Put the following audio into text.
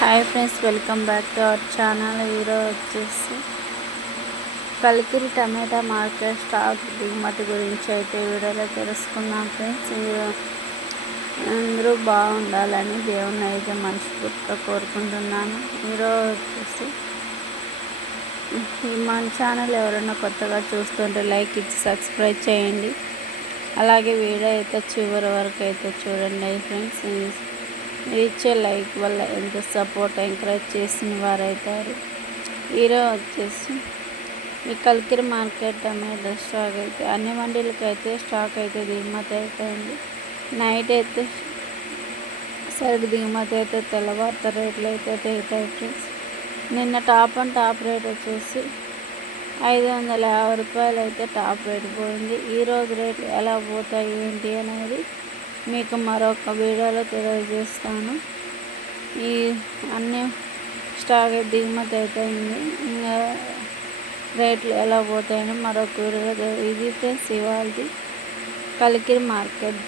Hi friends welcome back to our channel. ఈరోజు వచ్చేసి కలికిరి టమాటా market stock దిగుమతి గురించి అయితే వీడియోలో తెలుసుకున్నాం ఫ్రెండ్స్. అందరూ బాగుండాలని దేవుణ్ణి అయితే మనస్ఫూర్తిగా కోరుకుంటున్నాను. ఈరోజు వచ్చేసి మన ఛానల్ ఎవరైనా కొత్తగా చూస్తుంటే లైక్ ఇచ్చి సబ్స్క్రైబ్ చేయండి. అలాగే వీడియో అయితే చివరి వరకు అయితే చూడండి ఫ్రెండ్స్. ఇచ్చే లైక్ వల్ల ఎంత సపోర్ట్ ఎంకరేజ్ చేసిన వారు అవుతారు ఈరోజు వచ్చేసి ఈ కల్కిరి మార్కెట్ టమాటో స్టాక్ అయితే అన్ని మండీలకి అయితే స్టాక్ అయితే దిగుమతి అవుతుంది నైట్ అయితే సరుకు దిగుమతి అయితే తెల్లవారుత రేట్లు అయితే తెగుతాయి ఫ్రెండ్స్. నిన్న టాప్ అండ్ టాప్ రేట్ వచ్చేసి ఐదు వందల యాభై రూపాయలు అయితే టాప్ రేట్ పోయింది. ఈరోజు రేట్లు ఎలా పోతాయి ఏంటి అనేది మీకు మరొక వీడియోలో తెలియజేస్తాను. ఈ అన్ని స్టాక్ దిగుమతి అవుతుంది ఇంకా రేట్లు ఎలా పోతాయని మరొక వీడియోలో ఇది ఫ్రెండ్స్ ఇవాళ కలికిరి మార్కెట్.